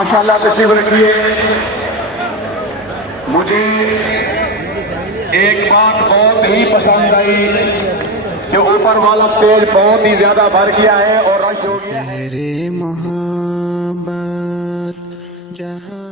माशाल्लाह तशरीफ रखिए। मुझे एक बात बहुत ही पसंद आई कि ऊपर वाला स्टेज बहुत ही ज्यादा भर गया है और रश हो गया है। मोहब्बत जहां